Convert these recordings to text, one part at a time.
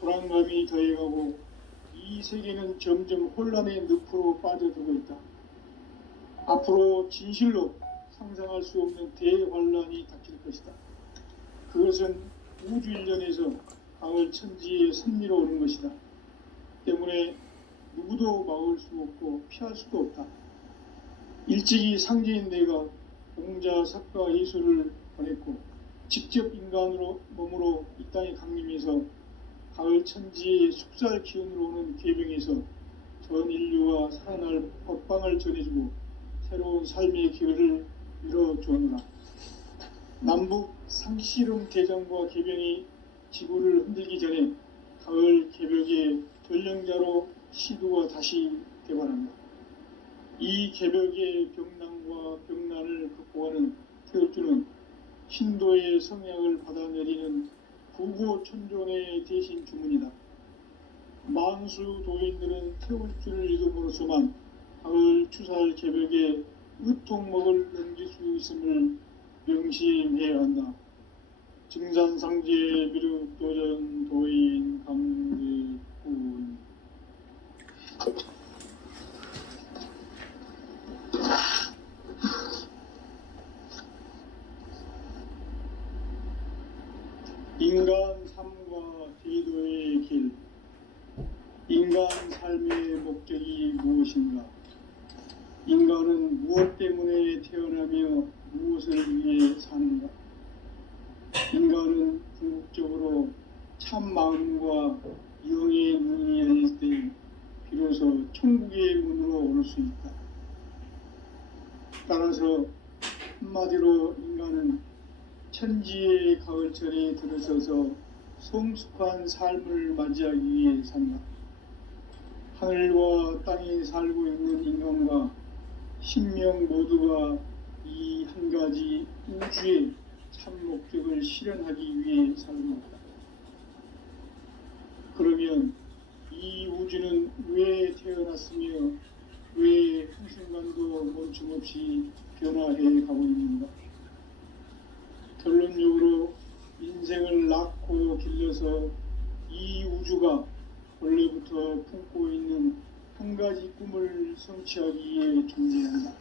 불안감이 더해가고 이 세계는 점점 혼란의 늪으로 빠져들고 있다. 앞으로 진실로 상상할 수 없는 대환란이 닥칠 것이다. 그것은 우주 일련에서 가을 천지의 섭리로 오는 것이다. 때문에 누구도 막을 수 없고 피할 수도 없다. 일찍이 상제인 내가 공자, 석가, 예수를 보냈고 직접 인간으로 몸으로 이 땅에 강림해서 가을 천지의 숙살 기운으로 오는 계병에서 전 인류와 살아날 법방을 전해주고 새로운 삶의 기회를 열어주었노라. 남북 상씨름 대장과 계병이 지구를 흔들기 전에 가을 개벽의 전령자로 시도가 다시 되관합니다. 이 개벽의 병난과 병난을 극복하는 태울주는 신도의 성약을 받아내리는 부고천존의 대신 주문이다. 만수 도인들은 태울주를 읽음으로써만 가을 추살 개벽의 의통목을 넘길 수 있음을 명심해야 한다. 증산상제 미륵도전 도인 강대군. 인간 삶과 제도의 길. 인간 삶의 목적이 무엇인가? 인간은 무엇 때문에 태어나며 무엇을 위해 사는가? 인간은 궁극적으로 참 마음과 영의 눈이 열릴 때 비로소 천국의 문으로 올 수 있다. 따라서 한마디로 인간은 천지의 가을철에 들어서서 성숙한 삶을 맞이하기 위해 산다. 하늘과 땅에 살고 있는 인간과 신명 모두가 이 한 가지 우주의 참 목적을 실현하기 위해 살고 있다. 그러면 이 우주는 왜 태어났으며 왜 한순간도 멈춤없이 변화해 가고 있는가? 결론적으로 인생을 낳고 길러서 이 우주가 원래부터 품고 있는 한 가지 꿈을 성취하기 위해 존재한다.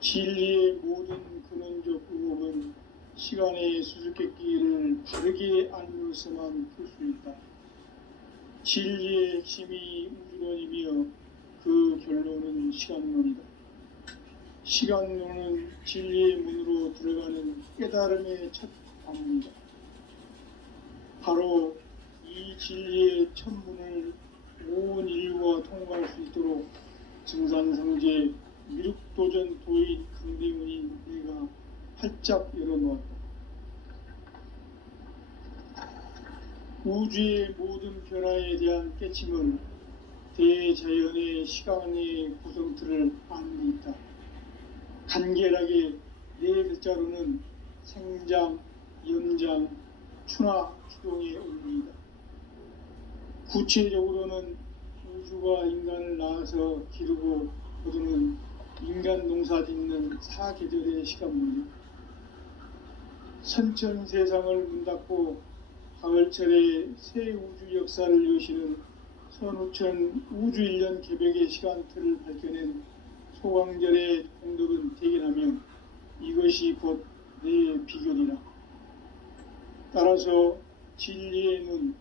진리의 모든 근원적 의혹은 시간의 수수께끼를 바르게 알면서만 풀 수 있다. 진리의 핵심이 우주론이며 그 결론은 시간론이다. 시간론은 진리의 문으로 들어가는 깨달음의 첫 관문이다. 바로 이 진리의 첫 문을 온 인류가 통과할 수 있도록 증산상제 미륵도전 도인 강대문인 내가 활짝 열어놓았다. 우주의 모든 변화에 대한 깨침은 대자연의 시간의 구성틀을 아는 데 있다. 간결하게 네 글자로는 생장, 연장, 추나 추동의 원리이다. 구체적으로는 우주가 인간을 낳아서 기르고 거두는 인간 농사 짓는 사계절의 시간문이다. 선천 세상을 문 닫고 가을철에 새 우주 역사를 여시는 선우천 우주일년 개벽의 시간틀을 밝혀낸 소강절의 공덕은 대견하며 이것이 곧 내 비결이라. 따라서 진리의 눈,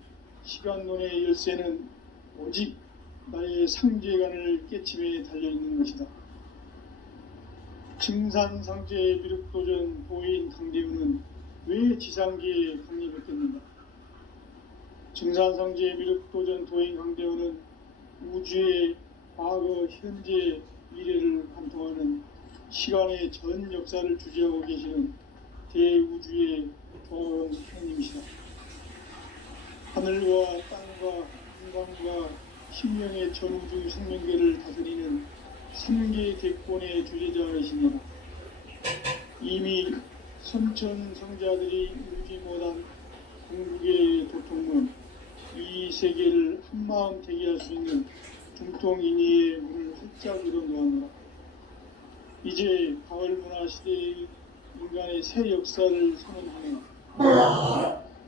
시간론의 열쇠는 오직 나의 상제관을 깨침에 달려있는 것이다. 증산상제 미륵도전 도인 강대우는 왜 지상계에 강림했겠는가? 증산상제 미륵도전 도인 강대우는 우주의 과거, 현재, 미래를 관통하는 시간의 전 역사를 주재하고 계시는 대우주의 조홍님이시다. 하늘과 땅과 인간과 신명의 전우주 생명계를 다스리는 3개 대권의 주제자이시니라. 이미 선천성자들이 울지 못한 궁극의 도통문, 이 세계를 한마음 대기할 수 있는 중통인의의 문을 활짝 열어놓았노라. 이제 가을 문화 시대의 인간의 새 역사를 선언하며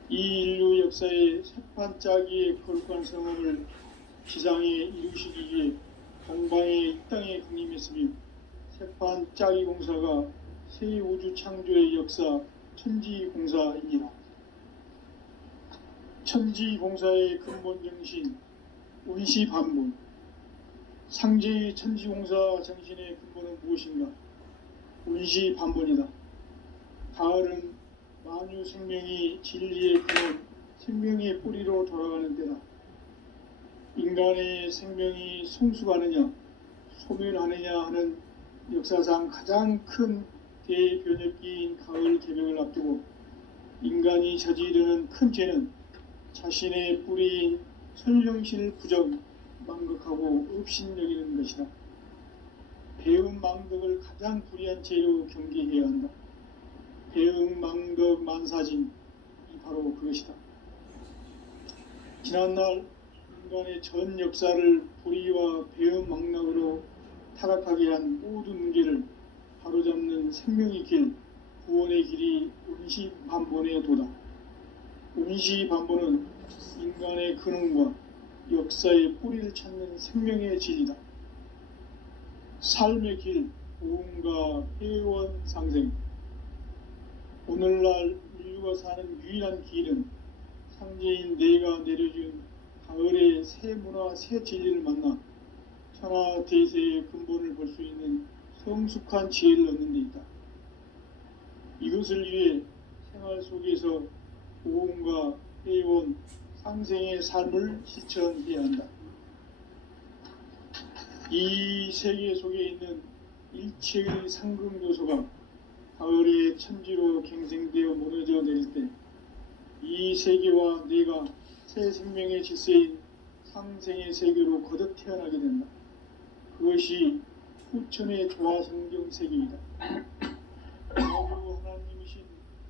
이 인류 역사의 새판짜기의 거룩한 성함을 지상에 이루시기 위해 동방의 이 땅에 군림했으며 새판짜기 공사가 새 우주 창조의 역사 천지공사이니라. 천지공사의 근본 정신 운시반본. 상제의 천지공사 정신의 근본은 무엇인가? 운시반본이다. 가을은 만유 생명이 진리의 근원, 생명의 뿌리로 돌아가는 때다. 인간의 생명이 성숙하느냐, 소멸하느냐 하는 역사상 가장 큰 대변혁기인 가을 개명을 앞두고 인간이 저지르는 큰 죄는 자신의 뿌리인 설령신을 부정, 망극하고 업신여기는 것이다. 배음 망덕을 가장 불의한 죄로 경계해야 한다. 배음 망덕 만사진이 바로 그것이다. 지난날 인간의 전 역사를 불의와 배음 망락으로 타락하게 한 모든 문제를 바로잡는 생명의 길, 구원의 길이 운시반본의 도다. 운시반본은 인간의 근원과 역사의 뿌리를 찾는 생명의 진리다. 삶의 길, 보험과 회원 상생. 오늘날 인류가 사는 유일한 길은 상제인 내가 내려준 가을의 새 문화, 새 진리를 만나 천하 대세의 근본을 볼 수 있는 성숙한 지혜를 얻는 데 있다. 이것을 위해 생활 속에서 보험과 회원, 상생의 삶을 실천해야 한다. 이 세계 속에 있는 일체의 상금 요소가 가을의 천지로 갱생되어 무너져 내릴 때 이 세계와 내가 새 생명의 질서인 상생의 세계로 거듭 태어나게 된다. 그것이 후천의 조화성경 세계이다. 하나님이신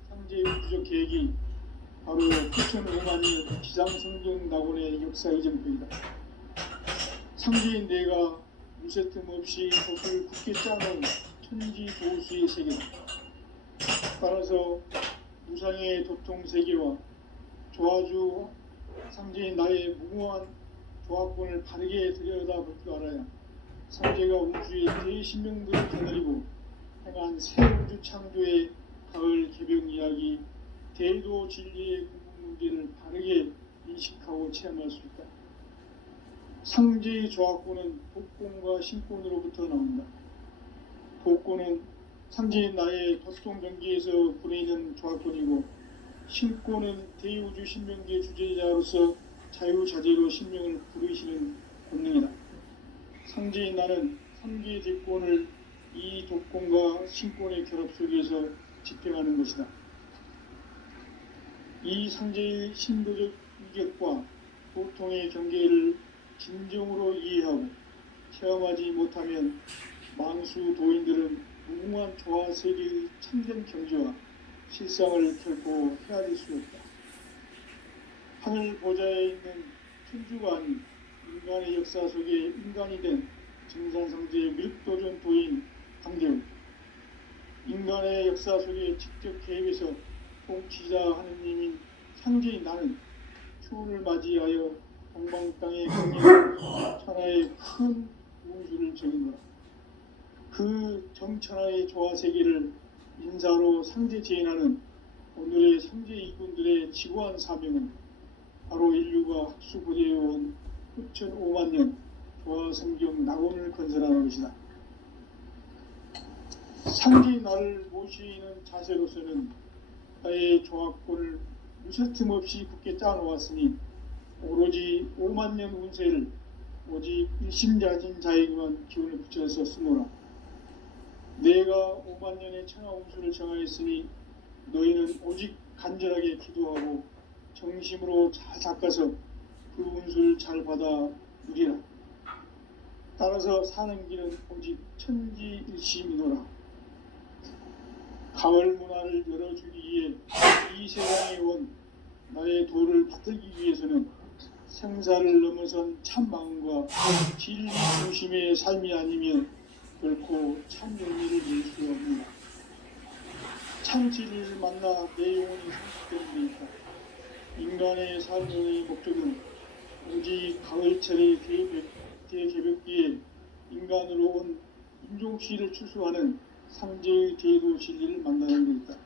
상제의 우주적 계획이 바로 9,500만 년 지상성경 낙원의 역사 이전표이다. 상제인 내가 무쇠 틈 없이 돛을 굳게 짜놓은 천지 조수의 세계다. 따라서 무상의 도통 세계와 조화주 상제인 나의 무궁한 조합권을 바르게 들여다볼 줄 알아야 상제가 우주의 대신명들을 거느리고 행한 새 우주 창조의 가을 개병 이야기, 대도 진리의 궁극 문제를 바르게 인식하고 체험할 수 있다. 상제의 조합권은 복권과 신권으로부터 나온다. 복권은 상제인 나의 도통 경계에서 부리는 조합권이고, 신권은 대우주 신명계 주제자로서 자유자재로 신명을 부르시는 권능이다. 상제인 나는 3개의 대권을 이 독권과 신권의 결합 속에서 집행하는 것이다. 이 상제의 신도적 위격과 도통의 경계를 진정으로 이해하고 체험하지 못하면 만수 도인들은 무궁한 조화 세계의 참된 경지와 실상을 결코 헤아릴 수 없다. 하늘 보좌에 있는 천주가 아닌 인간의 역사 속에 인간이 된 증산성제의 밀도전 도인 강대우, 인간의 역사 속에 직접 개입해서 통치자 하느님인 상제인 나는 추운을 맞이하여 동방 땅의 경륜 천하의 큰 우주를 적은 거라. 그 정천하의 조화 세계를 인사로 상제 재현하는 오늘의 상제 이군들의 지구한 사명은 바로 인류가 학수고대해온 9,500만 년 조화 성경 낙원을 건설하는 것이다. 상제의 나를 모시는 자세로서는 나의 조합권을 무쇠틈 없이 굳게 짜놓았으니 오로지 5만 년 운세를 오직 일심자진 자에게만 기운을 붙여서 쓰노라. 내가 5만 년의 천하 운수를 정하였으니 너희는 오직 간절하게 기도하고 정심으로 잘 닦아서 그 운수를 잘 받아 누리라. 따라서 사는 길은 오직 천지일심이노라. 가을 문화를 열어주기 위해 이 세상에 온 나의 도를 받들기 위해서는 생사를 넘어선 참 마음과 진리 중심의 삶이 아니면 결코 참 의미를 낼 수 없느라. 참 진리를 만나 내 영혼이 성숙되는 데 있다. 인간의 삶의 목적은 오직 가을철의 대개벽기에 인간으로 온 인종시를 추수하는 상제의 대도 진리를 만나는 것이다.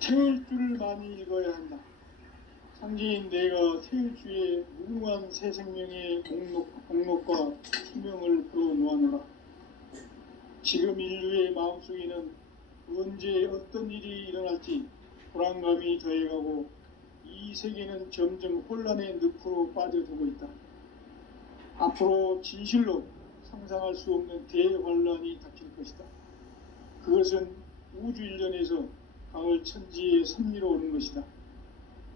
태을주를 많이 읽어야 한다. 상제인 내가 태을주의 무궁한 새 생명의 목록과 수명을 풀어놓아노라. 지금 인류의 마음속에는 언제 어떤 일이 일어날지 불안감이 더해가고 이 세계는 점점 혼란의 늪으로 빠져들고 있다. 앞으로 진실로 상상할 수 없는 대환란이 닥칠 것이다. 그것은 우주 일련에서 가을 천지의 섭리로 오는 것이다.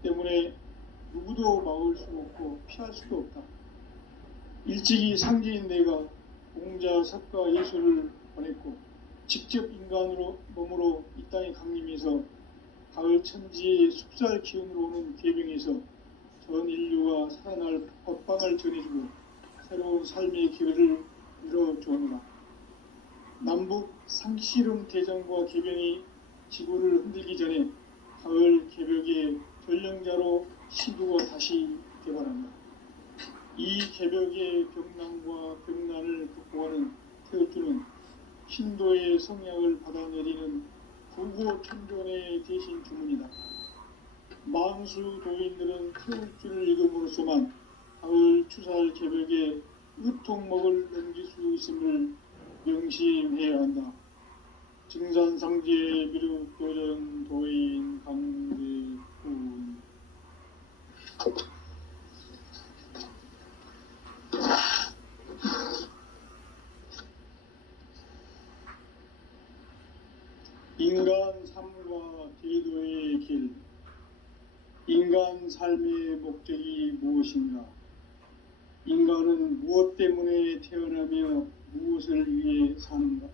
때문에 누구도 막을 수 없고 피할 수도 없다. 일찍이 상제인 내가 공자, 석가, 예수를 보냈고 직접 인간으로 몸으로 이 땅에 강림해서 가을 천지의 숲살 기운으로 오는 계병에서 전 인류가 살아날 법방을 전해주고 새로운 삶의 기회를 열어주오노라. 남북 상씨름 대전과 계병이 지구를 흔들기 전에 가을 개벽의 전령자로 시두고 다시 개발한다. 이 개벽의 병난과 병난을 극복하는 태을주는 신도의 성약을 받아내리는 구고 천존의 대신 주문이다. 망수 도인들은 태을주를 읽음으로써만 가을 추살 개벽의 으통목을 넘길 수 있음을 명심해야 한다. 증산상제 미륵도전 도인 강제군. 인간 삶과 제도의 길. 인간 삶의 목적이 무엇인가? 인간은 무엇 때문에 태어나며 무엇을 위해 사는가?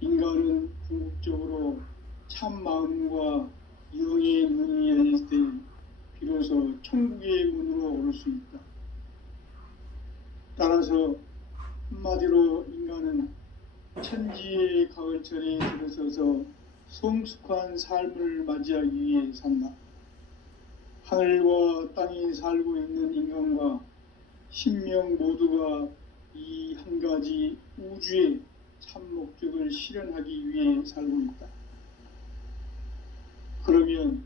인간은 궁극적으로 참 마음과 영의 문이 열릴 때 비로소 천국의 문으로 오를 수 있다. 따라서 한마디로 인간은 천지의 가을철에 들어서서 성숙한 삶을 맞이하기 위해 산다. 하늘과 땅에 살고 있는 인간과 신명 모두가 이 한 가지 우주의 참 목적을 실현하기 위해 살고 있다. 그러면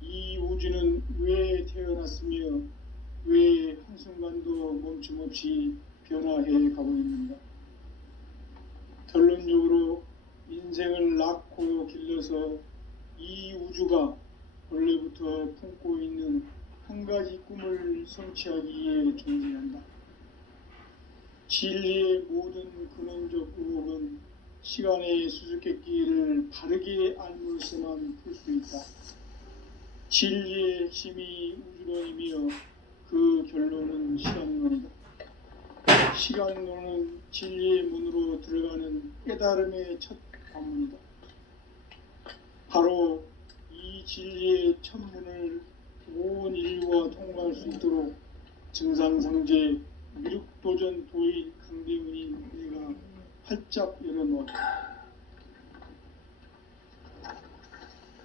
이 우주는 왜 태어났으며 왜 한순간도 멈춤없이 변화해 가고 있는가? 결론적으로 인생을 낳고 길러서 이 우주가 원래부터 품고 있는 한 가지 꿈을 성취하기 위해 존재한다. 진리의 모든 근원적 의혹은 시간의 수수께끼를 바르게 알므로서만 풀 수 있다. 진리의 핵심이 우주론이며 그 결론은 시간론이다. 시간론은 진리의 문으로 들어가는 깨달음의 첫 관문이다. 바로 이 진리의 첫 문을 온 인류가 통과할 수 있도록 증산상제 미륵도전 도인 강대훈이 내가 활짝 열어놓았다.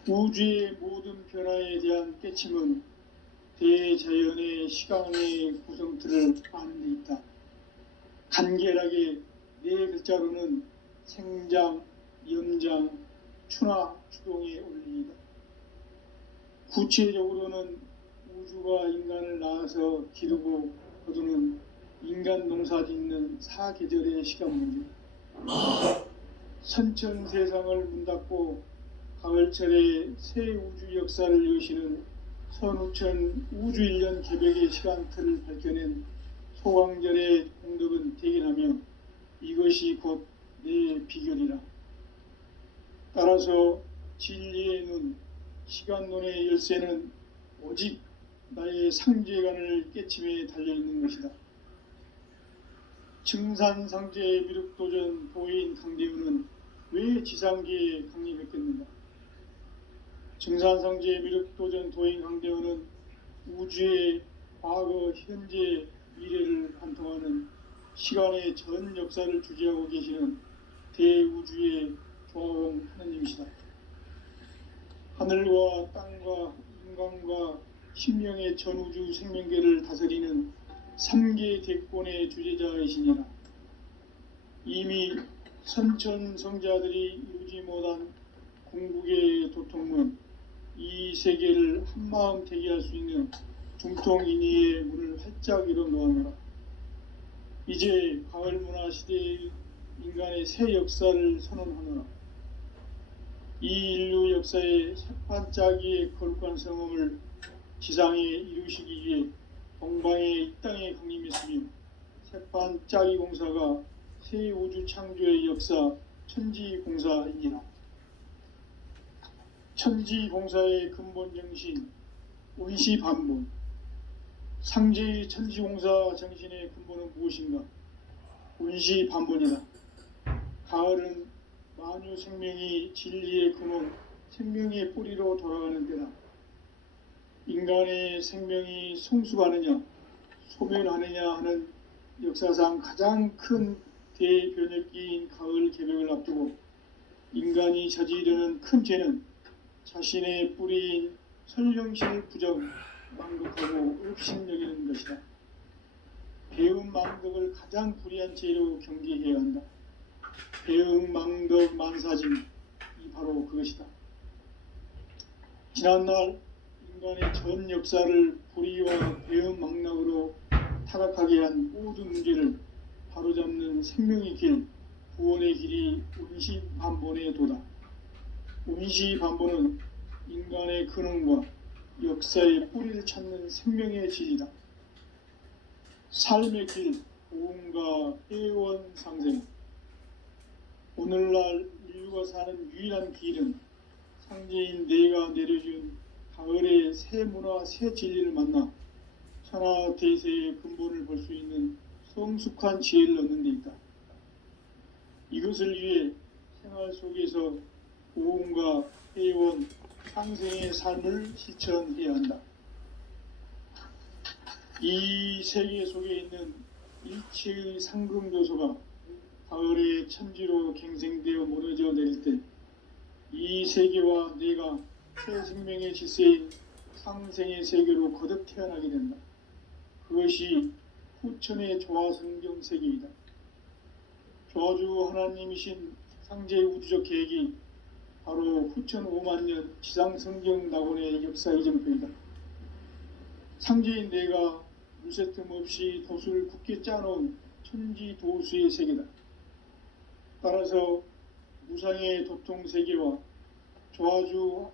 우주의 모든 변화에 대한 깨침은 대자연의 시간의 구성틀을 아는 데 있다. 간결하게 네 글자로는 생장, 염장, 추나, 추동의 원리이다. 구체적으로는 우주가 인간을 낳아서 기르고 거두는 인간 농사 짓는 사계절의 시간 문제. 선천 세상을 문 닫고 가을철에 새 우주 역사를 여시는 선우천 우주 1년 개벽의 시간틀을 밝혀낸 소강절의 공덕은 대견하며 이것이 곧 내 비결이라. 따라서 진리의 눈, 시간론의 열쇠는 오직 나의 상제관을 깨침에 달려있는 것이다. 증산상제 미륵도전 도인 강대훈은 왜 지상계에 강림했겠는가? 증산상제 미륵도전 도인 강대훈은 우주의 과거, 현재, 미래를 관통하는 시간의 전 역사를 주재하고 계시는 대우주의 조화원 하느님이시다. 하늘과 땅과 인간과 신령의 전우주 생명계를 다스리는 3계 대권의 주제자이시니라. 이미 선천성자들이 이루지 못한 궁극의 도통문, 이 세계를 한마음 되게 할 수 있는 중통인의의 문을 활짝 열어 놓아노라. 이제 가을 문화 시대의 인간의 새 역사를 선언하노라. 이 인류 역사의 새반짝이의 거룩한 성음을 지상에 이루시기 위해 동방의 이 땅에 강림했으며, 새반짝이 공사가 새 우주 창조의 역사 천지공사이니라. 천지공사의 근본 정신 원시반본. 상제의 천지공사 정신의 근본은 무엇인가? 원시반본이다. 가을은 만유 생명이 진리의 근원, 생명의 뿌리로 돌아가는 때다. 인간의 생명이 성숙하느냐 소멸하느냐 하는 역사상 가장 큰 대변혁기인 가을 개벽을 앞두고 인간이 저지르는 큰 죄는 자신의 뿌리인 설령실 부정, 망극하고 업신여기는 것이다. 배음 망덕을 가장 불의한 죄로 경계해야 한다. 배음 망덕 만사짐이 바로 그것이다. 지난날 인간의 전 역사를 불의와 배음 망락으로 타락하게 한 모든 문제를 바로잡는 생명의 길, 구원의 길이 운시반본의 도다. 운시반본은 인간의 근원과 역사의 뿌리를 찾는 생명의 질이다. 삶의 길, 고음과 애원상생. 오늘날 인류가 사는 유일한 길은 상제인 내가 내려준 가을의 새 문화, 새 진리를 만나 천하 대세의 근본을 볼 수 있는 성숙한 지혜를 얻는 데 있다. 이것을 위해 생활 속에서 고음과 애원, 상생의 삶을 실천해야 한다. 이 세계 속에 있는 일체의 상금 요소가 가을의 천지로 갱생되어 무너져 내릴 때 이 세계와 내가 새 생명의 질서인 상생의 세계로 거듭 태어나게 된다. 그것이 후천의 조화성경 세계이다. 조화주 하나님이신 상제의 우주적 계획이 바로 후천 5만년 지상성경 낙원의 역사 이정표이다. 상제인 내가 물새 틈 없이 도수를 굳게 짜놓은 천지도수의 세계다. 따라서 무상의 도통세계와 조화주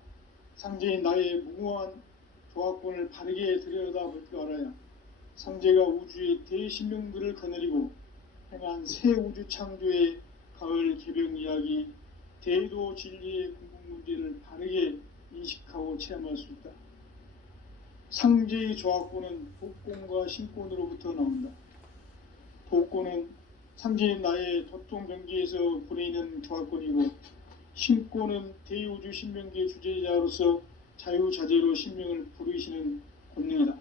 상제인 나의 무궁한 조화권을 바르게 들여다볼 줄 알아야 상제가 우주의 대신명들을 거느리고 행한 새 우주 창조의 가을 개벽 이야기, 대도 진리의 궁극 문제를 바르게 인식하고 체험할 수 있다. 상제의 조화권은 복권과 신권으로부터 나온다. 복권은 상제인 나의 도통 경계에서 부리는 조화권이고, 신권은 대우주 신명계 주제자로서 자유자재로 신명을 부르시는 권능이다.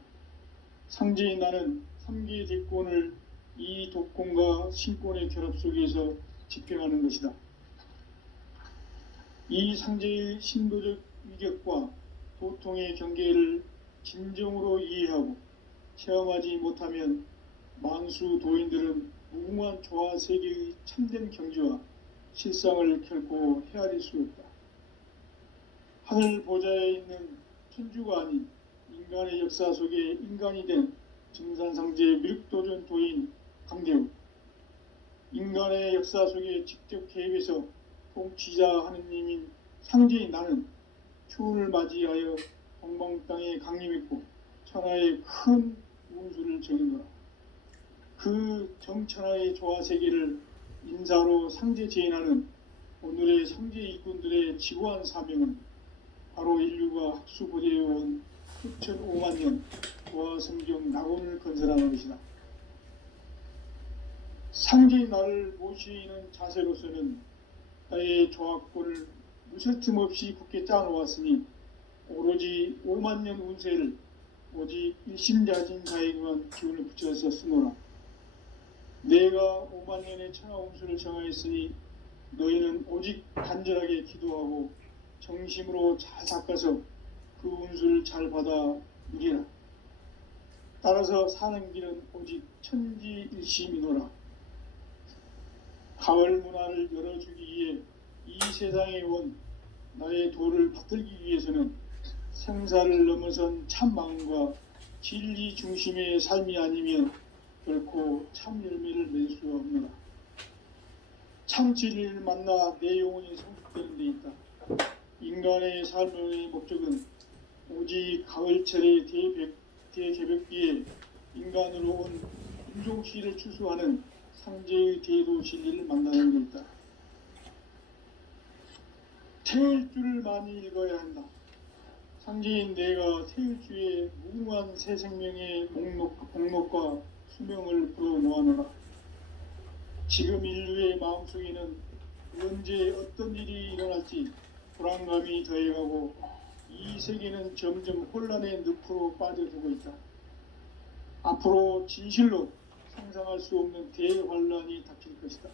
상제인 나는 3계 대권을 이 독권과 신권의 결합 속에서 집행하는 것이다. 이 상제의 신도적 위격과 도통의 경계를 진정으로 이해하고 체험하지 못하면 만수 도인들은 무궁한 조화 세계의 참된 경지와 실상을 결코 헤아릴 수 없다. 하늘 보좌에 있는 천주가 아닌 인간의 역사 속에 인간이 된 증산상제 미륵도전 도인 강대우, 인간의 역사 속에 직접 개입해서 통치자 하느님인 상제인 나는 추운을 맞이하여 동방 땅에 강림했고 천하의 큰 운수를 정인 거라. 그 정천하의 조화세계를 인사로 상제 제인하는 오늘의 상제 일꾼들의 지구한 사명은 바로 인류가 학수보대해온 후천 5만년 조화성경 낙원을 건설하는 것이다. 상제의 나를 모시는 자세로서는 나의 조화권을 무쇠틈 없이 굳게 짜놓았으니 오로지 5만년 운세를 오직 일심자진사에게만 기운을 붙여서 쓰노라. 내가 5만년의 천하 운수를 정하였으니 너희는 오직 간절하게 기도하고 정심으로 잘 닦아서 그 운수를 잘 받아 누리라. 따라서 사는 길은 오직 천지일심이노라. 가을 문화를 열어주기 위해 이 세상에 온 나의 도를 받들기 위해서는 생사를 넘어선 참 마음과 진리 중심의 삶이 아니면 결코 참 열매를 맺을 수 없노라. 참 진리를 만나 내 영혼이 성숙되는 데 있다. 인간의 삶의 목적은 오직 가을철의 대개벽비에 인간으로 온 인종시를 추수하는 상제의 대도 진리를 만나는 데 있다. 태일주를 많이 읽어야 한다. 상제인 내가 태일주의 무궁한 새 생명의 목록과 수명을 불어놓아노라. 지금 인류의 마음속에는 언제 어떤 일이 일어날지 불안감이 더해가고 이 세계는 점점 혼란의 늪으로 빠져들고 있다. 앞으로 진실로 상상할 수 없는 대환란이 닥칠 것이다.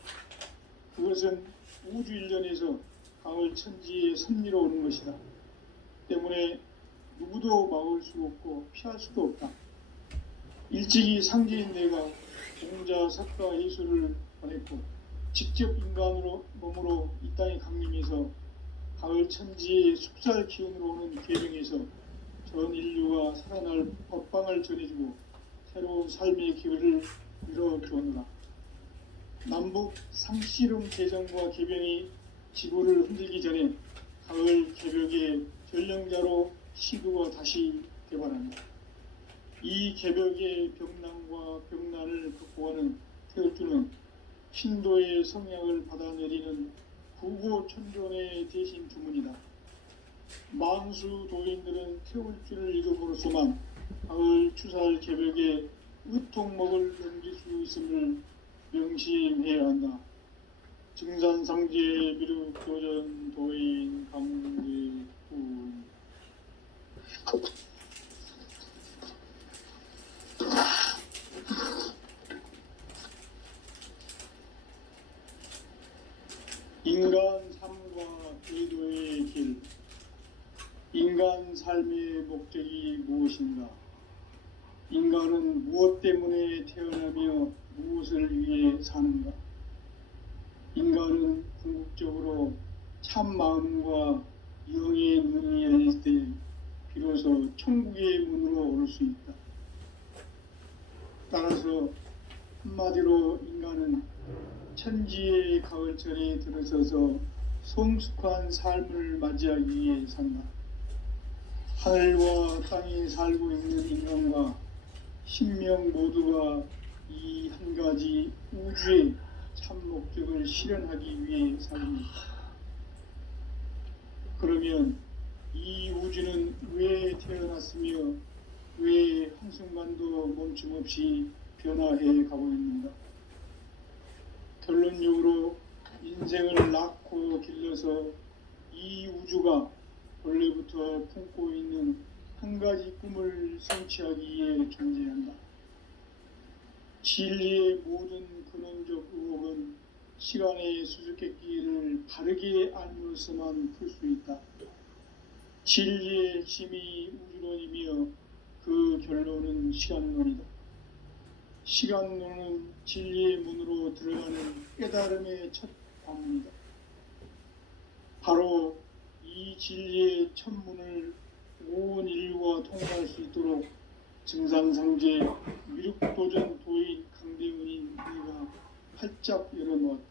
그것은 우주 일련에서 가을 천지의 섭리로 오는 것이다. 때문에 누구도 막을 수 없고 피할 수도 없다. 일찍이 상제인 내가 공자, 석가, 예수를 보냈고 직접 인간으로 몸으로 이 땅에 강림해서 가을 천지의 숲살 기운으로 오는 계명에서 전 인류가 살아날 법방을 전해주고 새로운 삶의 기회를 이뤄주었노라. 남북 상씨름 개정과 개변이 지구를 흔들기 전에 가을 개벽의 전령자로 시도가 다시 개발한다. 이 개벽의 병난과 병난을 극복하는 태울주는 신도의 성약을 받아내리는 구고천존의 대신 주문이다. 만수 도인들은 태울주를 읽음으로써만 가을 추살 개벽의 의통목을 넘길 수 있음을 명심해야 한다. 증산상제 미륵교전 도인 강대군. 인간 삶과 기도의 길. 인간 삶의 목적이 무엇인가? 인간은 무엇 때문에 태어나며 무엇을 위해 사는가? 인간은 궁극적으로 참 마음과 영의 눈이 열릴 때 비로소 천국의 문으로 오를 수 있다. 따라서 한마디로 인간은 천지의 가을철에 들어서서 성숙한 삶을 맞이하기 위해 산다. 하늘과 땅에 살고 있는 인간과 신명 모두가 이 한 가지 우주의 참 목적을 실현하기 위해 삽니다. 그러면 이 우주는 왜 태어났으며 왜 한순간도 멈춤 없이 변화해 가고 있는가? 결론적으로 인생을 낳고 길러서 이 우주가 원래부터 품고 있는 한 가지 꿈을 성취하기 위해 존재한다. 진리의 모든 근원적 의혹은 시간의 수수께끼를 바르게 알므로서만 풀 수 있다. 진리의 핵심이 우주론이며 그 결론은 시간론이다. 시간론은 진리의 문으로 들어가는 깨달음의 첫 관문이다. 바로 이 진리의 첫 문을 온 인류가 통과할 수 있도록 증산상제 미륵도전 도인 강대훈인 내가 활짝 열어놓았다.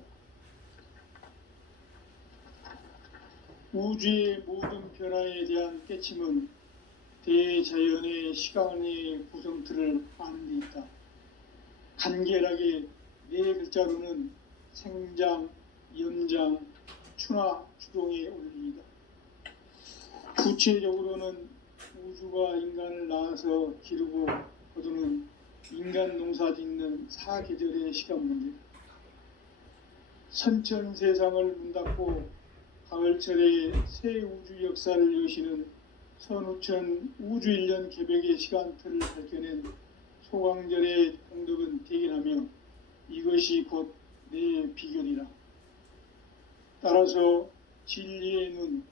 우주의 모든 변화에 대한 깨침은 대자연의 시간의 구성틀을 아는 데 있다. 간결하게 네 글자로는 생장, 연장, 추나, 추동의 원리이다. 구체적으로는 우주가 인간을 낳아서 기르고 거두는 인간 농사 짓는 사계절의 시간 문제. 선천 세상을 문 닫고 가을철에 새 우주 역사를 여시는 선우천 우주일년 개벽의 시간틀을 밝혀낸 소강절의 공덕은 대견하며 이것이 곧 내 비결이라. 따라서 진리의 눈,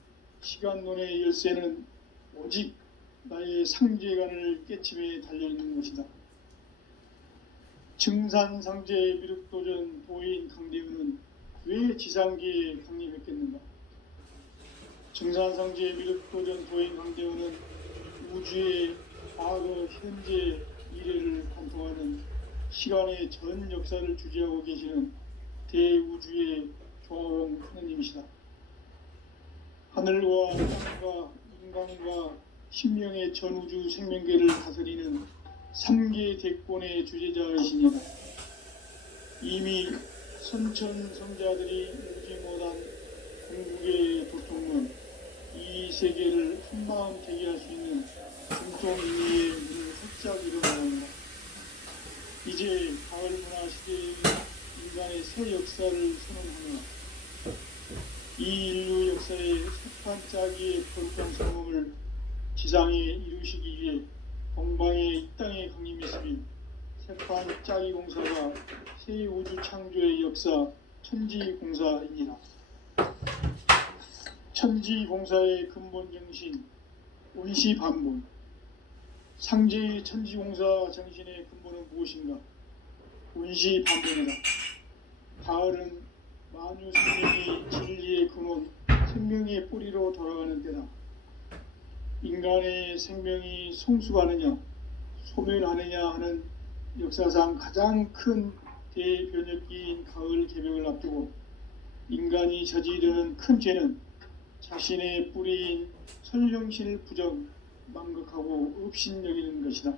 시간론의 열쇠는 오직 나의 상제관을 깨침에 달려있는 것이다. 증산상제 미륵도전 도인 강대우는 왜 지상계에 강림했겠는가? 증산상제 미륵도전 도인 강대우는 우주의 과거, 현재, 미래를 관통하는 시간의 전 역사를 주재하고 계시는 대우주의 조화원 하느님이시다. 하늘과 땅과 인간과 신명의 전우주 생명계를 다스리는 3계 대권의 주재자이시니라. 이미 선천성자들이 알지 못한 궁극의 도통론, 이 세계를 한마음 대기할 수 있는 공통인리의 문을 활짝 열어나갑니다. 이제 가을 문화 시대의 인간의 새 역사를 선언하며 이 인류 역사의 세판짜기의 별장성공을 지상에 이루시기 위해 동방의 이 땅에 강림했으며 세판짜기 공사가 새 우주 창조의 역사 천지공사입니다. 천지공사의 근본 정신 온시반본. 상제의 천지공사 정신의 근본은 무엇인가? 온시반본이다. 가을은 만유 생명이 진리의 근원, 생명의 뿌리로 돌아가는 때다. 인간의 생명이 성숙하느냐, 소멸하느냐 하는 역사상 가장 큰 대변혁기인 가을 개벽을 앞두고 인간이 저지르는 큰 죄는 자신의 뿌리인 설령신을 부정, 망극하고 업신여기는 것이다.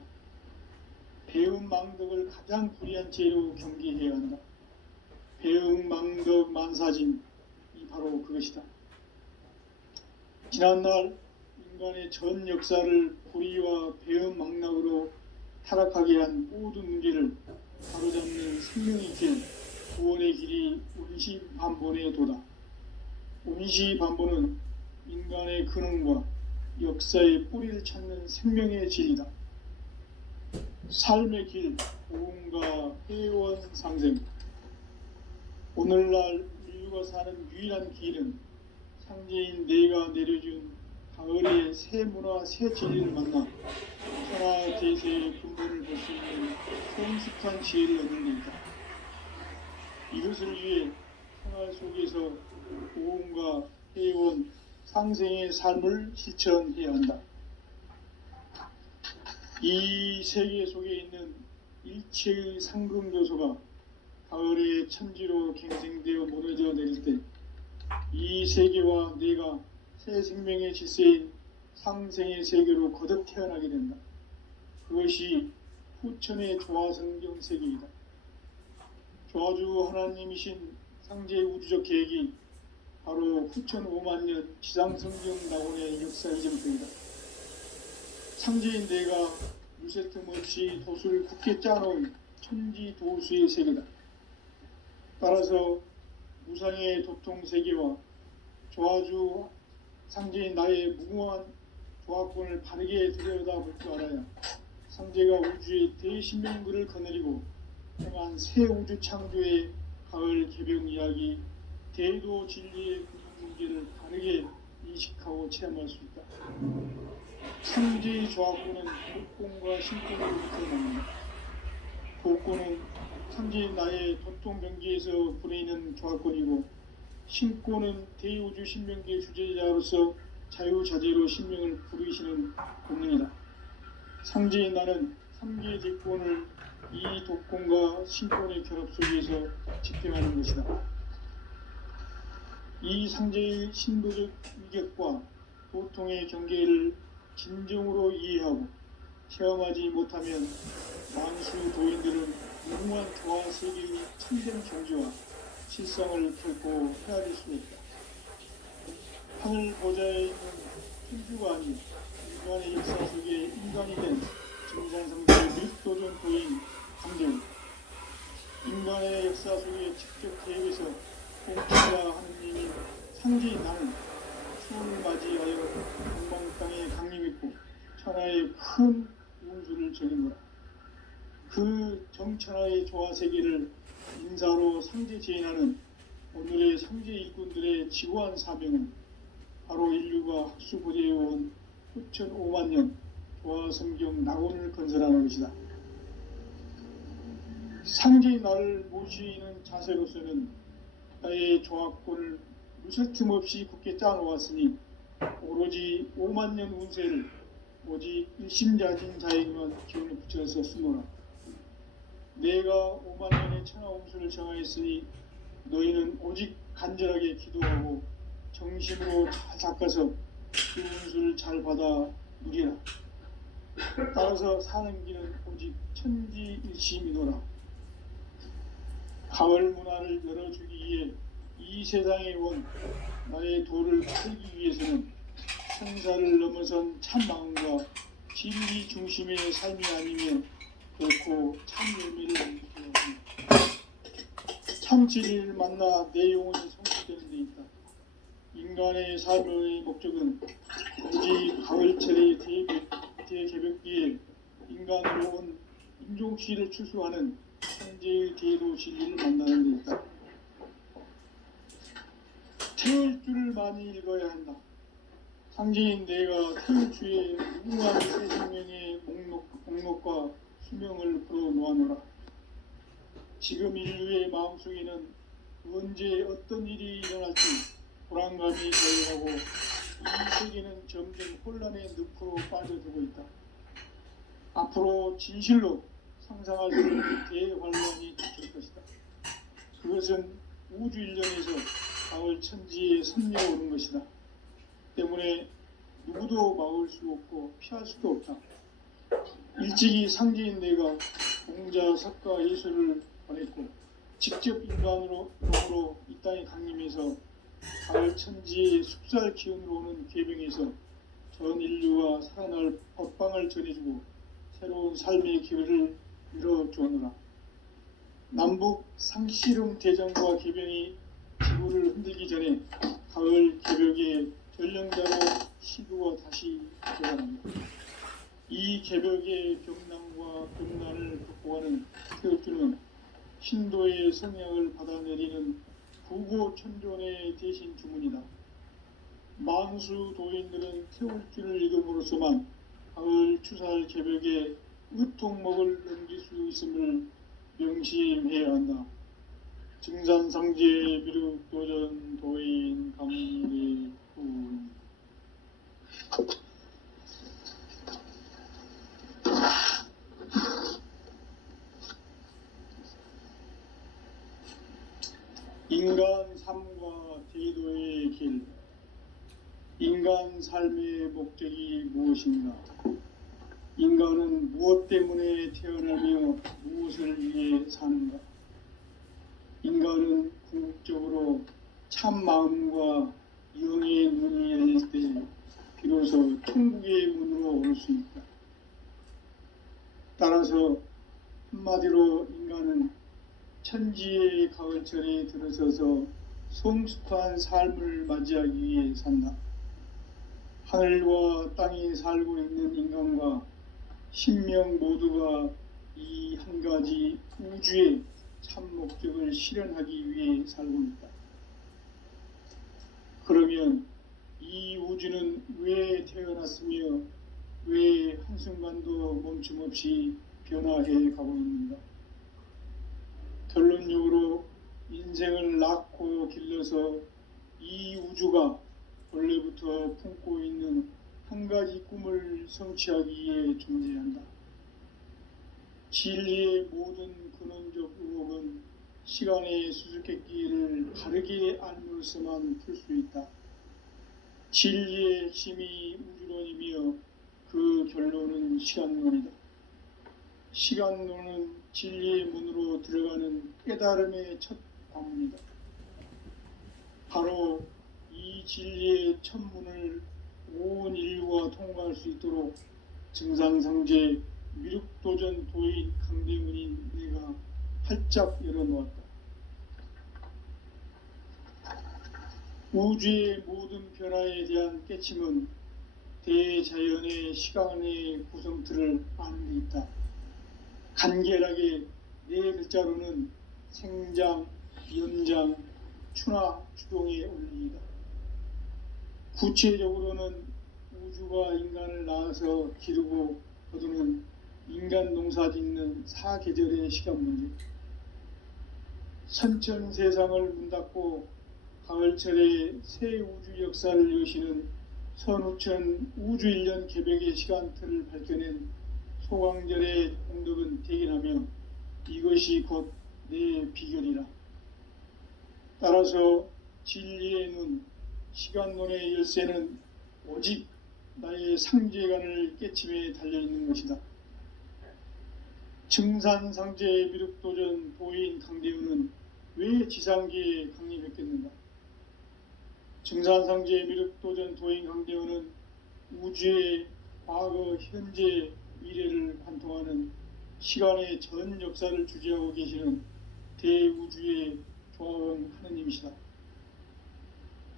배음 망덕을 가장 불의한 죄로 경계해야 한다. 배음 망덕 만사진이 바로 그것이다. 지난날 인간의 전 역사를 불의와 배음 망락으로 타락하게 한 모든 문제를 바로잡는 생명의 길, 구원의 길이 온시반본의 도다. 온시반본은 인간의 근원과 역사의 뿌리를 찾는 생명의 진리다. 삶의 길, 고음과 회원 상생. 오늘날 인류가 사는 유일한 길은 상제인 내가 내려준 가을의 새 문화, 새 진리를 만나 천하 대세의 근본을 볼 수 있는 성숙한 지혜를 얻는 것이다. 이것을 위해 생활 속에서 고음과 회원, 상생의 삶을 실천해야 한다. 이 세계 속에 있는 일체의 상금 요소가 가을의 천지로 갱생되어 무너져 내릴 때 이 세계와 내가 새 생명의 질서인 상생의 세계로 거듭 태어나게 된다. 그것이 후천의 조화성경 세계이다. 조화주 하나님이신 상제의 우주적 계획이 바로 후천 5만 년 지상성경 낙원의 역사 이전부터이다. 상제인 내가 유세 틈 없이 도수를 굳게 짜놓은 천지도수의 세계다. 따라서 무상의 도통세계와 조화주 상제인 나의 무궁한 조화권을 바르게 들여다볼 줄 알아야 상제가 우주의 대신명글을 거느리고 행한 새 우주 창조의 가을 개벽 이야기 대도 진리의 근원 문제를 바르게 인식하고 체험할 수 있다. 상제의 조화권은 복권과 신권으로부터 나옵니다. 복권은 상제인 나의 도통병기에서 불어있는 조화권이고 신권은 대우주 신명계 주제자로서 자유자재로 신명을 부르시는 본능이다. 상제인 나는 3계 대권을 이 도권과 신권의 결합 속에서 집행하는 것이다. 이 상제의 신도적 위격과 도통의 경계를 진정으로 이해하고 체험하지 못하면 만수 도인들은 무궁한 조화 세계의 참된 경지와 실상을 결코 헤아릴 수 없다. 하늘 보좌에 있는 천주가 아닌 인간의 역사 속에 인간이 된 증산성자의 미륵도전 도인 강대우. 인간의 역사 속에 직접 계획해서 공주자 하느님이 상제인 나는 추운을 맞이하여 동방 땅에 강림했고 천하의 큰 운수를 적인 거라. 그 정천하의 조화 세계를 인사로 상제 제인하는 오늘의 상제 일꾼들의 지고한 사명은 바로 인류가 학수고대해온 후천 5만 년 조화성경 낙원을 건설하는 것이다. 상제의 나를 모시는 자세로서는 나의 종합권을 무설틈 없이 굳게 짜놓았으니 오로지 5만 년 운세를 오직 일심자진 자에게만 기운을 붙여서 쓰노라. 내가 5만 년의 천하운수를 정하였으니 너희는 오직 간절하게 기도하고 정심으로 잘 닦아서 그 운수를 잘 받아 누리라. 따라서 사는 길은 오직 천지일심이노라. 가을 문화를 열어주기 위해 이 세상에 온 나의 도를 풀기 위해서는 생사를 넘어선 참마음과 진리 중심의 삶이 아니면 결코 참 열매를 얻지 못합니다. 참 진리를 만나 내 영혼이 성숙되는 데 있다. 인간의 삶의 목적은 오직 가을철의 대개벽기에 인간으로 온 인종시를 추수하는 현재의 대도 진리를 만나는 데 있다. 태울 줄을 많이 읽어야 한다. 상징인 내가 태울 주의 무궁한 새 생명의 목록과 수명을 풀어놓아노라. 지금 인류의 마음속에는 언제 어떤 일이 일어날지 불안감이 저해하고 이 세계는 점점 혼란의 늪으로 빠져들고 있다. 앞으로 진실로 상상할 수 없는 대환란이 닥칠 것이다. 그것은 우주 일령에서 가을 천지에 선녀오는 것이다. 때문에 누구도 막을 수 없고 피할 수도 없다. 일찍이 상제인 내가 공자, 석가, 예술을 보냈고 직접 인간으로 이 땅에 강림해서 가을 천지의 숙살 기운으로 오는 계병에서 전 인류와 살아날 법방을 전해주고 새로운 삶의 기회를 열어주오노라. 남북 상씨름 대전과 계병이 지구를 흔들기 전에 가을 개벽의 전령자로 시도가 다시 들어갑니다. 이 개벽의 병난과 병난을 극복하는 태극주는 신도의 성향을 받아내리는 구고천존의 대신 주문이다. 만수 도인들은 태울주를 읽음으로써만 가을 추살 개벽의 으통목을 넘길 수 있음을 명심해야 한다. 증산상제 비륵 도전 도인 감리 후 인간 삶과 제도의 길. 인간 삶의 목적이 무엇인가? 인간은 무엇 때문에 태어나며 무엇을 위해 사는가? 인간은 궁극적으로 참 마음과 영의 눈이 열릴 때 비로소 천국의 문으로 올 수 있다. 따라서 한마디로 인간은 천지의 가을철에 들어서서 성숙한 삶을 맞이하기 위해 산다. 하늘과 땅에 살고 있는 인간과 신명 모두가 이 한 가지 우주의 참 목적을 실현하기 위해 살고 있다. 그러면 이 우주는 왜 태어났으며 왜 한순간도 멈춤 없이 변화해 가고 있는가? 결론적으로 인생을 낳고 길러서 이 우주가 원래부터 품고 있는 한 가지 꿈을 성취하기 위해 존재한다. 진리의 모든 근원적 의혹은 시간의 수수께끼를 바르게 알므로서만 풀 수 있다. 진리의 핵심이 우주론이며 그 결론은 시간론이다. 시간론은 진리의 문으로 들어가는 깨달음의 첫 관문이다. 바로 이 진리의 첫 문을 온 인류가 통과할 수 있도록 증상상제 미륵도전 도인 강대문인 내가 활짝 열어놓았다. 우주의 모든 변화에 대한 깨침은 대자연의 시간의 구성틀을 아는 데 있다. 간결하게 네 글자로는 생장, 연장, 추나, 추동의 원리이다. 구체적으로는 우주가 인간을 낳아서 기르고 거두는 인간 농사 짓는 사계절의 시간 문제, 선천 세상을 문 닫고 가을철에 새 우주 역사를 여시는 선우천 우주일년 개벽의 시간틀을 밝혀낸 소강절의 공덕은 대견하며 이것이 곧 내 비결이라. 따라서 진리의 눈, 시간론의 열쇠는 오직 나의 상제관을 깨침에 달려있는 것이다. 증산상제의 미륵도전 도인 강대우는 왜 지상계에 강림했겠는가? 증산상제의 미륵도전 도인 강대우는 우주의 과거, 현재, 미래를 관통하는 시간의 전 역사를 주재하고 계시는 대우주의 조화원 하느님이시다.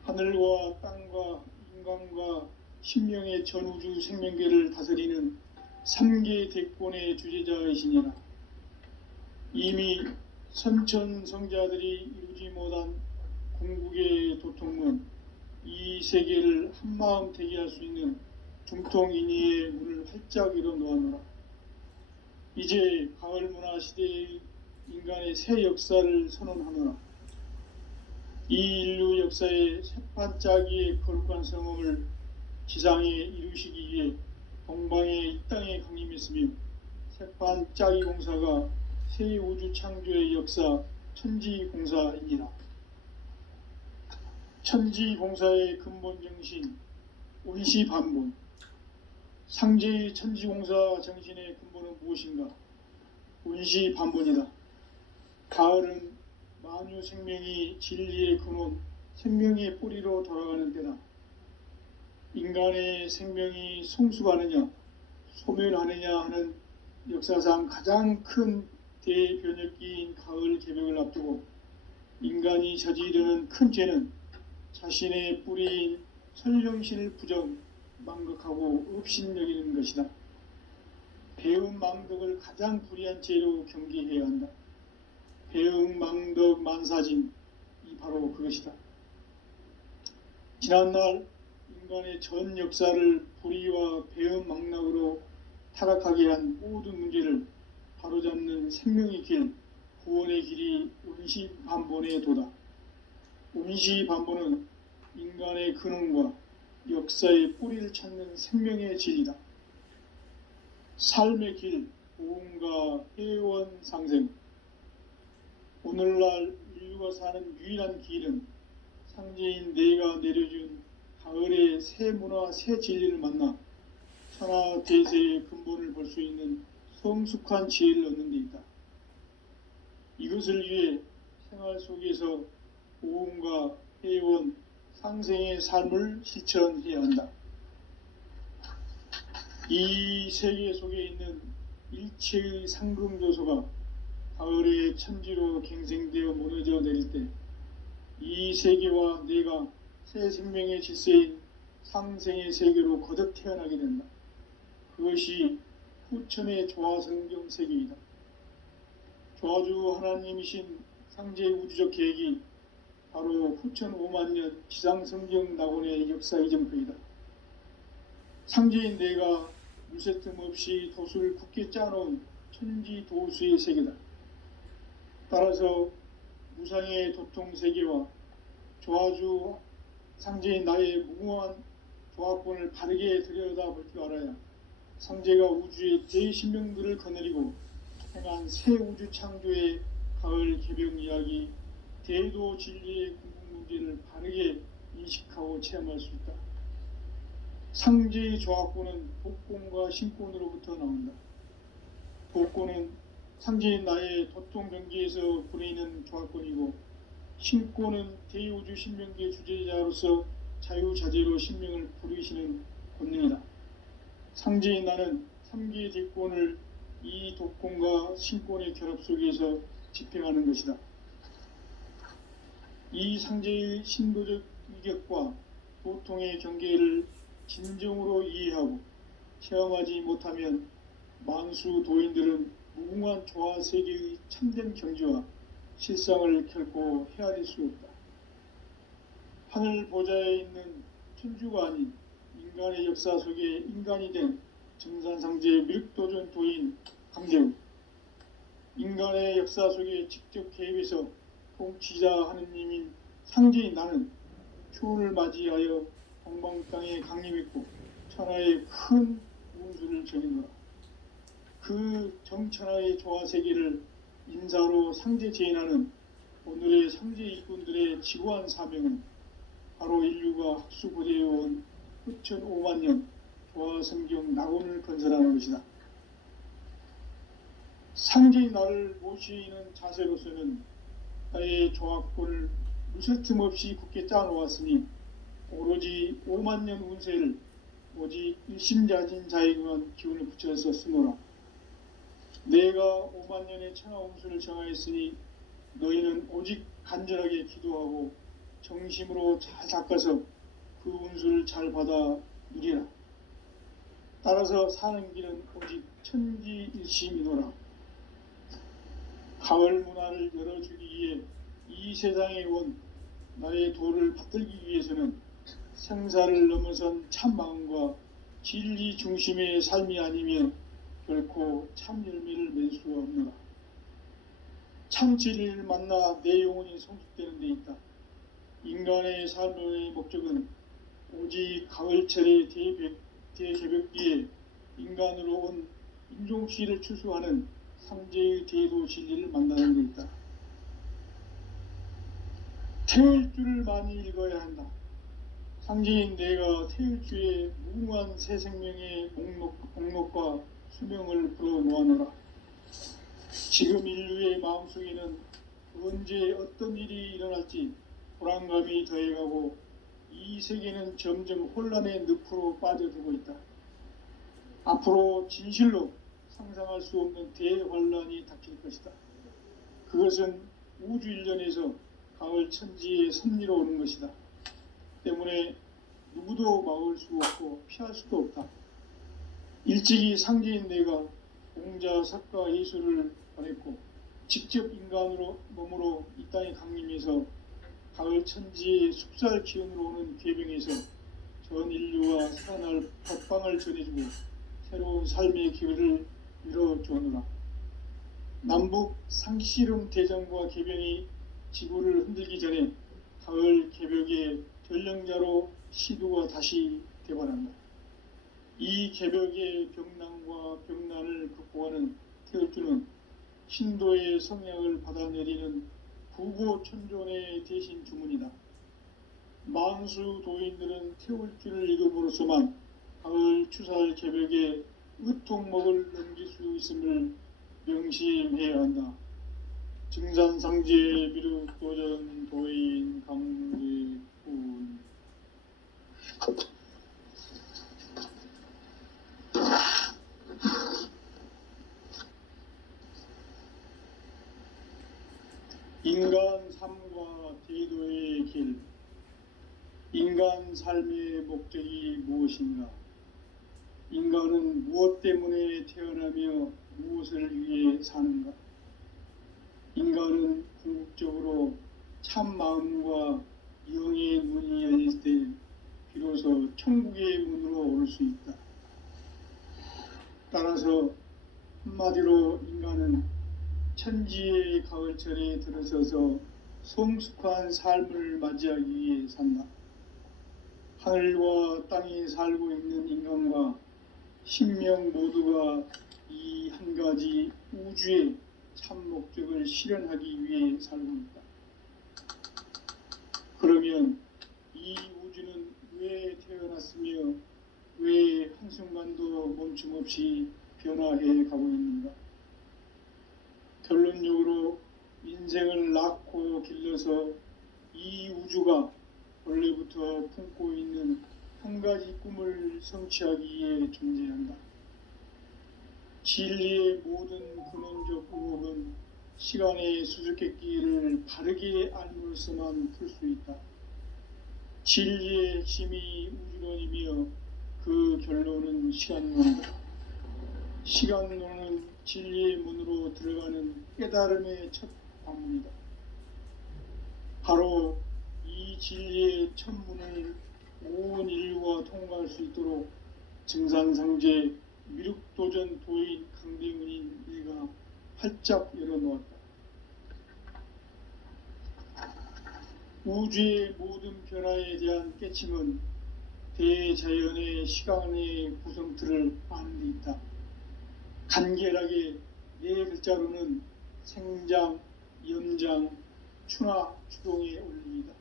하늘과 땅과 인간과 신명의 전우주 생명계를 다스리는 3계 대권의 주재자이시니라. 이미 선천성자들이 이루지 못한 궁극의 도통은 이 세계를 한마음 되게 할 수 있는 중통인의의 문을 활짝 열어 놓았노라. 이제 가을문화 시대의 인간의 새 역사를 선언하노라. 이 인류 역사의 새반짝이의 거룩한 성음을 지상에 이루시기 위해 동방의 이 땅에 강림했으며 새반짝이 공사가 새 우주 창조의 역사 천지공사이니라. 천지공사의 근본 정신 온시반본. 상제의 천지공사 정신의 근본은 무엇인가? 온시반본이다. 가을은 만유 생명이 진리의 근원, 생명의 뿌리로 돌아가는 때다. 인간의 생명이 성숙하느냐, 소멸하느냐 하는 역사상 가장 큰 대변혁기인 가을 개벽을 앞두고 인간이 저지르는 큰 죄는 자신의 뿌리인 설령신을 부정, 망극하고 업신여기는 것이다. 배움 망덕을 가장 불의한 죄로 경계해야 한다. 배움 망덕 만사진, 이 바로 그것이다. 지난날 인간의 전 역사를 불의와 배움 망락으로 타락하게 한 모든 문제를 바로잡는 생명의 길, 구원의 길이 온시반본의 도다. 온시반본은 인간의 근원과 역사의 뿌리를 찾는 생명의 진리다. 삶의 길, 보험과 회원 상생. 오늘날 인류가 사는 유일한 길은 상제인 내가 내려준 가을의 새 문화, 새 진리를 만나 천하 대세의 근본을 볼 수 있는 성숙한 지혜를 얻는 데 있다. 이것을 위해 생활 속에서 보험과 회원, 상생의 삶을 실천해야 한다. 이 세계 속에 있는 일체의 상금요소가 가을의 천지로 갱생되어 무너져 내릴 때 이 세계와 내가 새 생명의 질서인 상생의 세계로 거듭 태어나게 된다. 그것이 후천의 조화성경 세계이다. 조화주 하나님이신 상제의 우주적 계획이 바로 후천 5만년 지상성경 낙원의 역사 이정표이다. 상제인 내가 무쇠틈 없이 도수를 굳게 짜놓은 천지도수의 세계다. 따라서 무상의 도통세계와 조화주 상제인 나의 무궁한 조화권을 바르게 들여다볼 줄 알아야 상제가 우주의 제10명들을 거느리고 행한 새 우주 창조의 가을 개벽 이야기, 대도 진리의 궁극 문제를 바르게 인식하고 체험할 수 있다. 상제의 조화권은 복권과 신권으로부터 나온다. 복권은 상제인 나의 도통 경계에서 보내는 조화권이고, 신권은 대우주 신명계 주제자로서 자유자재로 신명을 부르시는 권능이다. 상제인 나는 3계 대권을 이 도권과 신권의 결합 속에서 집행하는 것이다. 이 상제의 신도적 위격과 도통의 경계를 진정으로 이해하고 체험하지 못하면 만수 도인들은 무궁한 조화 세계의 참된 경지와 실상을 결코 헤아릴 수 없다. 하늘 보좌에 있는 천주가 아닌 인간의 역사 속에 인간이 된 정산상제의 미륵도전 도인 강재우, 인간의 역사 속에 직접 개입해서 통치자 하느님인 상제인 나는 추운을 맞이하여 동방 땅에 강림했고 천하의 큰 운수를 전해노라. 그 정천하의 조화 세계를 인사로 상제 제인하는 오늘의 상제 일꾼들의 지고한 사명은 바로 인류가 학수고대해온 후천 5만 년 조화성경 낙원을 건설하는 것이다. 상제의 나를 모시는 자세로서는 나의 조합권을 무쇠틈 없이 굳게 짜놓았으니 오로지 5만 년 운세를 오직 일심자진 자에게만 기운을 붙여서 쓰노라. 내가 5만 년의 천하 운수를 정하였으니 너희는 오직 간절하게 기도하고 정심으로 잘 닦아서 그 운수를 잘 받아 누리라. 따라서 사는 길은 오직 천지일심이노라. 가을 문화를 열어주기 위해 이 세상에 온 나의 도를 받들기 위해서는 생사를 넘어선 참 마음과 진리 중심의 삶이 아니면 결코 참 열매를 맺을 수가 없노라. 참 진리를 만나 내 영혼이 성숙되는 데 있다. 인간의 삶의 목적은 오직 가을철의 대개벽기에 인간으로 온 인종시를 추수하는 상제의 대도 진리를 만나는 데 있다. 태일주를 많이 읽어야 한다. 상제인 내가 태일주의 무궁한 새 생명의 목록과 수명을 불어놓아노라. 지금 인류의 마음속에는 언제 어떤 일이 일어날지 불안감이 더해가고 이 세계는 점점 혼란의 늪으로 빠져들고 있다. 앞으로 진실로 상상할 수 없는 대환란이 닥칠 것이다. 그것은 우주 일련에서 가을 천지의 섭리로 오는 것이다. 때문에 누구도 막을 수 없고 피할 수도 없다. 일찍이 상제인 내가 공자, 석가, 예수를 보냈고 직접 인간으로 몸으로 이 땅에 강림해서 가을 천지의 숙살 기운으로 오는 계병에서 전 인류와 살아날 법방을 전해주고 새로운 삶의 기회를 이뤄주오노라. 남북 상씨름 대전과 계병이 지구를 흔들기 전에 가을 개벽의 전령자로 시도가 다시 개발한다. 이 개벽의 병난과 병난을 극복하는 태울주는 신도의 성약을 받아내리는 부고천존의 대신 주문이다. 만수 도인들은 태울주를 읽음으로써만 가을 추살 개벽의 으통목을 넘길 수 있음을 명심해야 한다. 증산상제 미륵도전 도인 강제훈. 인간 삶과 대도의 길. 인간 삶의 목적이 무엇인가? 인간은 무엇 때문에 태어나며 무엇을 위해 사는가? 인간은 궁극적으로 참 마음과 영의 문이 열릴 때 비로소 천국의 문으로 올 수 있다. 따라서 한마디로 인간은 천지의 가을철에 들어서서 성숙한 삶을 맞이하기 위해 산다. 하늘과 땅에 살고 있는 인간과 신명 모두가 이 한 가지 우주의 참 목적을 실현하기 위해 살고 있다. 그러면 이 우주는 왜 태어났으며 왜 한순간도 멈춤 없이 변화해 가고 있는가? 결론적으로 인생을 낳고 길러서 이 우주가 원래부터 품고 있는 한 가지 꿈을 성취하기 위해 존재한다. 진리의 모든 근원적 의혹은 시간의 수수께끼를 바르게 알므로서만 풀 수 있다. 진리의 핵심이 우주론이며 그 결론은 시간론이다. 시간론은 진리의 문으로 들어가는 깨달음의 첫 관문이다. 바로 이 진리의 첫 문을 온 인류가 통과할 수 있도록 증산상제 미륵도전 도인 강대훈인 내가 활짝 열어놓았다. 우주의 모든 변화에 대한 깨침은 대자연의 시간의 구성틀을 아는 데 있다. 간결하게 네 글자로는 생장, 연장, 추나 추동의 원리이다.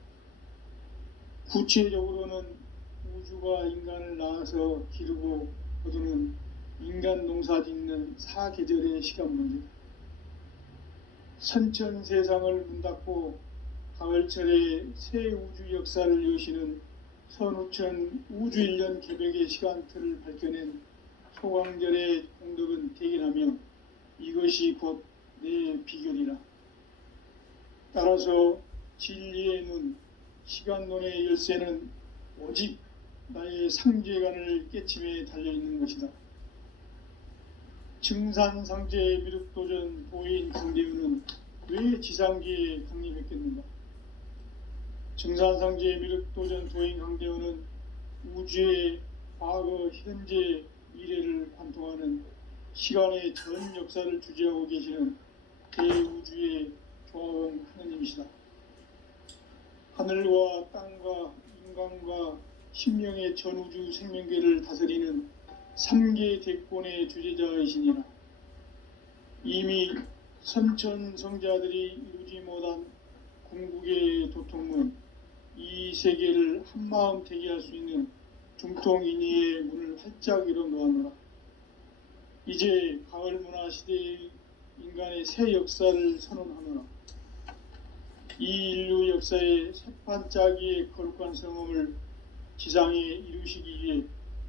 구체적으로는 우주가 인간을 낳아서 기르고 거두는 인간 농사 짓는 사계절의 시간 문제. 선천 세상을 문닫고 가을철에 새 우주 역사를 여시는 선우천 우주일년 개벽의 시간틀을 밝혀낸 소강절의 공덕은 대견하며 이것이 곧 내 비결이라. 따라서 진리의 눈, 시간론의 열쇠는 오직 나의 상제관을 깨침에 달려있는 것이다. 증산상제 미륵도전 도인 강대훈은 왜 지상기에 강림했겠는가? 증산상제 미륵도전 도인 강대훈은 우주의 과거, 현재, 미래를 관통하는 시간의 전 역사를 주재하고 계시는 대우주의 조화원 하느님이시다. 하늘과 땅과 인간과 신명의 전우주 생명계를 다스리는 3계 대권의 주제자이시니라. 이미 선천성자들이 이루지 못한 궁극의 도통문, 이 세계를 한마음 되게 할 수 있는 중통인의의 문을 활짝 열어놓았노라. 이제 가을 문화 시대의 인간의 새 역사를 선언하노라. 이 인류 역사의 새판짜기의 거룩한 성험을 지상에 이루시기 위해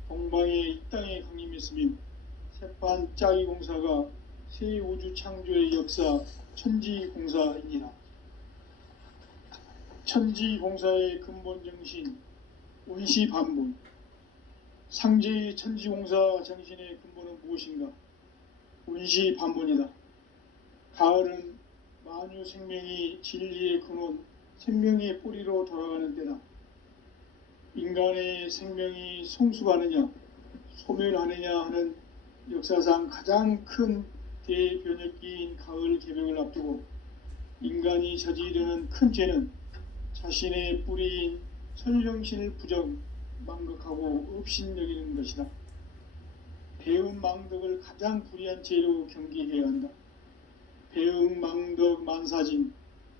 동방의 이 땅에 강림했으며 새판짜기 공사가 새 우주 창조의 역사 천지공사이니라. 천지공사의 근본 정신 운시반본. 상제의 천지공사 정신의 근본은 무엇인가? 운시반본이다. 가을은 만유 생명이 진리의 근원, 생명의 뿌리로 돌아가는 때다. 인간의 생명이 성숙하느냐, 소멸하느냐 하는 역사상 가장 큰 대변혁기인 가을 개벽을 앞두고 인간이 저지르는 큰 죄는 자신의 뿌리인 설령신을 부정, 망극하고 업신여기는 것이다. 배은망덕을 가장 불의한 죄로 경계해야 한다. 배은망덕 만사진,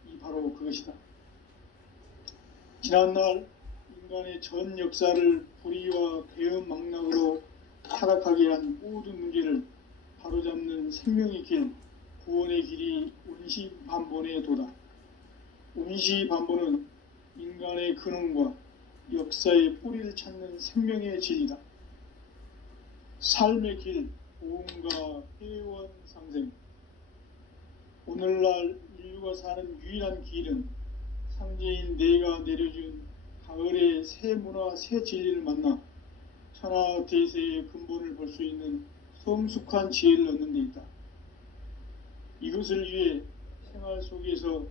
이 바로 그것이다. 지난날 인간의 전 역사를 불의와 배은망락으로 타락하게 한 모든 문제를 바로잡는 생명의 길, 구원의 길이 운시반본의 도다. 운시반본은 인간의 근원과 역사의 뿌리를 찾는 생명의 진리다. 삶의 길, 보험과 회원 상생. 오늘날 인류가 사는 유일한 길은 상제인 내가 내려준 가을의 새 문화, 새 진리를 만나 천하 대세의 근본을 볼 수 있는 성숙한 지혜를 얻는 데 있다. 이것을 위해 생활 속에서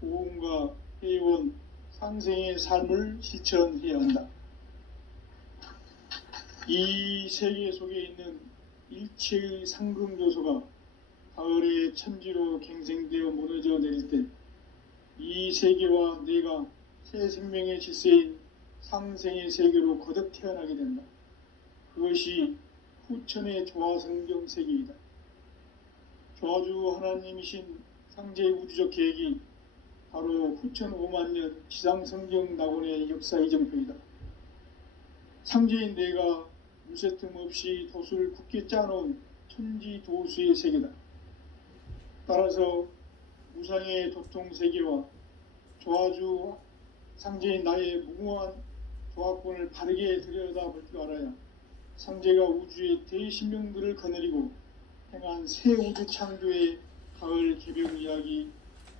보험과 회원, 상생의 삶을 실천해야 한다. 이 세계 속에 있는 일체의 상금요소가 가을의 천지로 갱생되어 무너져 내릴 때 이 세계와 내가 새 생명의 질서인 상생의 세계로 거듭 태어나게 된다. 그것이 후천의 조화성경 세계이다. 조화주 하나님이신 상제의 우주적 계획이 바로 후천 5만년 지상성경 낙원의 역사 이정표이다. 상제인 내가 물새틈 없이 도수를 굳게 짜놓은 천지도수의 세계다. 따라서 무상의 도통세계와 조화주 상제인 나의 무궁한 조화권을 바르게 들여다볼 줄 알아야 상제가 우주의 대신명들을 거느리고 행한 새 우주 창조의 가을 개벽 이야기,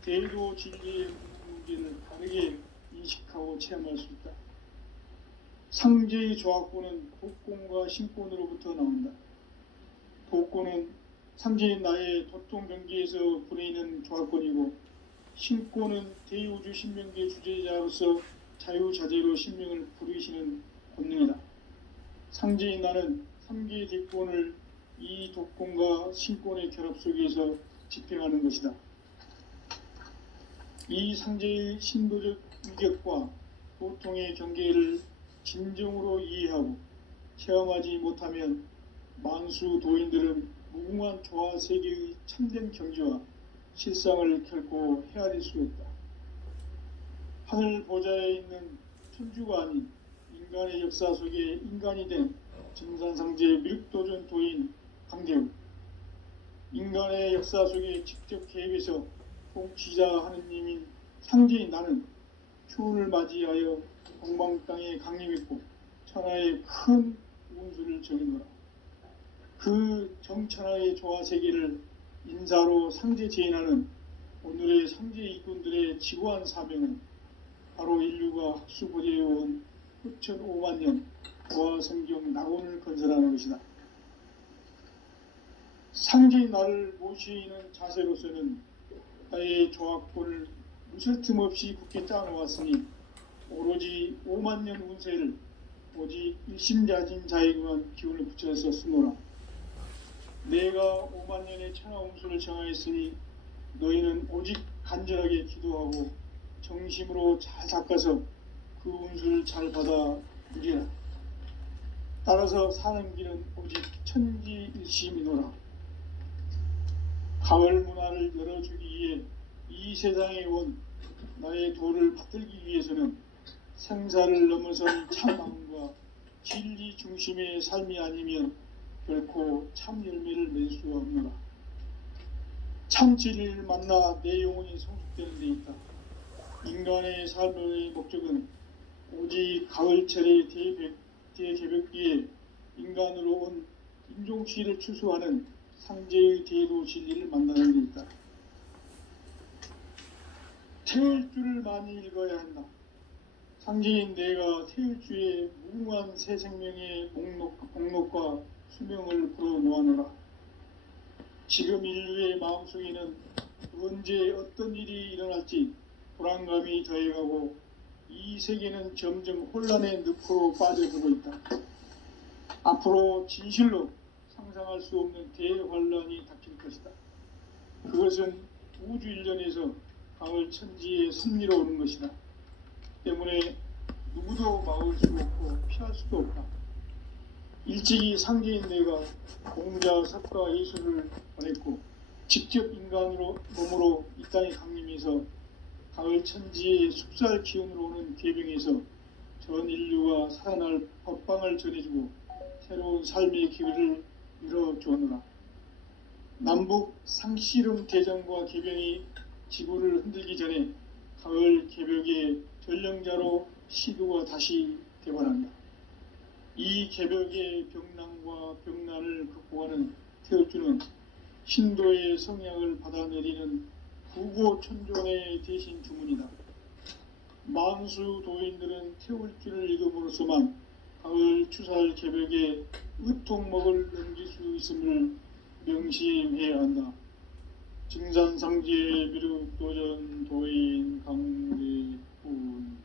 대도 진리의 문제를 바르게 인식하고 체험할 수 있다. 상제의 조화권은 독권과 신권으로부터 나온다. 독권은 상제인 나의 도통 경계에서 부리는 조화권이고, 신권은 대우주 신명계 주제자로서 자유자재로 sinh命을 부르시는 본능이다. 상제인 나는 3개의 뒷권을 이 독권과 신권의 결합 속에서 집행하는 것이다. 이 상제의 신도적 위격과 고통의 경계를 진정으로 이해하고 체험하지 못하면 만수 도인들은 무궁한 조화 세계의 참된 경지와 실상을 결코 헤아릴 수 없다. 하늘 보좌에 있는 천주가 아닌 인간의 역사 속에 인간이 된 증산상제 미륵도전 도인 강대우, 인간의 역사 속에 직접 개입해서 통치자 하느님인 상제인 나는 추운을 맞이하여 동방 땅에 강림했고 천하의 큰 운수를 정해노라. 그 정천하의 조화 세계를 인사로 상제 제인하는 오늘의 상제 일꾼들의 지구한 사명은 바로 인류가 학수고대해온 후천 5만 년 보아 성경 낙원을 건설하는 것이다. 상제인 나를 모시는 자세로서는 나의 조합권을 무술 틈 없이 굳게 짜놓았으니 오로지 5만 년 운세를 오직 일심자진 자에게만 기운을 붙여서 쓰노라. 내가 5만 년의 천하 운수를 정하였으니 너희는 오직 간절하게 기도하고 정심으로 잘 닦아서 그 운수를 잘 받아 누리라. 따라서 사는 길은 오직 천지일심이노라. 가을 문화를 열어주기 위해 이 세상에 온 나의 도를 받들기 위해서는 생사를 넘어선 참마음과 진리 중심의 삶이 아니면 결코 참 열매를 낼 수 없노라. 참 진리를 만나 내 영혼이 성숙되는 데 있다. 인간의 삶의 목적은 오직 가을철의 대개벽비에 인간으로 온 인종치를 추수하는 상제의 대도 진리를 만나는 데 있다. 태일주를 많이 읽어야 한다. 상제인 내가 태일주의 무궁한 새 생명의 목록과 수명을 풀어놓아노라. 지금 인류의 마음속에는 언제 어떤 일이 일어날지 불안감이 더해가고 이 세계는 점점 혼란의 늪으로 빠져들고 있다. 앞으로 진실로 상상할 수 없는 대환란이 닥칠 것이다. 그것은 우주 일련에서 가을 천지의 승리로 오는 것이다. 때문에 누구도 막을 수 없고 피할 수도 없다. 일찍이 상제인 내가 공자, 석가, 예수를 보냈고 직접 인간으로 몸으로 이 땅에 강림해서 가을 천지의 숙살 기운으로 오는 계병에서 전 인류가 살아날 법방을 전해주고 새로운 삶의 기회를 열어주었노라. 남북 상씨름 대전과 개병이 지구를 흔들기 전에 가을 개벽의 전령자로 시도가 다시 되관한다. 이 개벽의 병난과 병난을 극복하는 태울주는 신도의 성향을 받아내리는 구고천존의 대신 주문이다. 만수 도인들은 태울주를 읽음으로써만 가을 추살 개벽에 의통목을 넘길 수 있음을 명심해야 한다. 증산상제 미륵도전 도인 강대훈.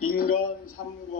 인간 삶과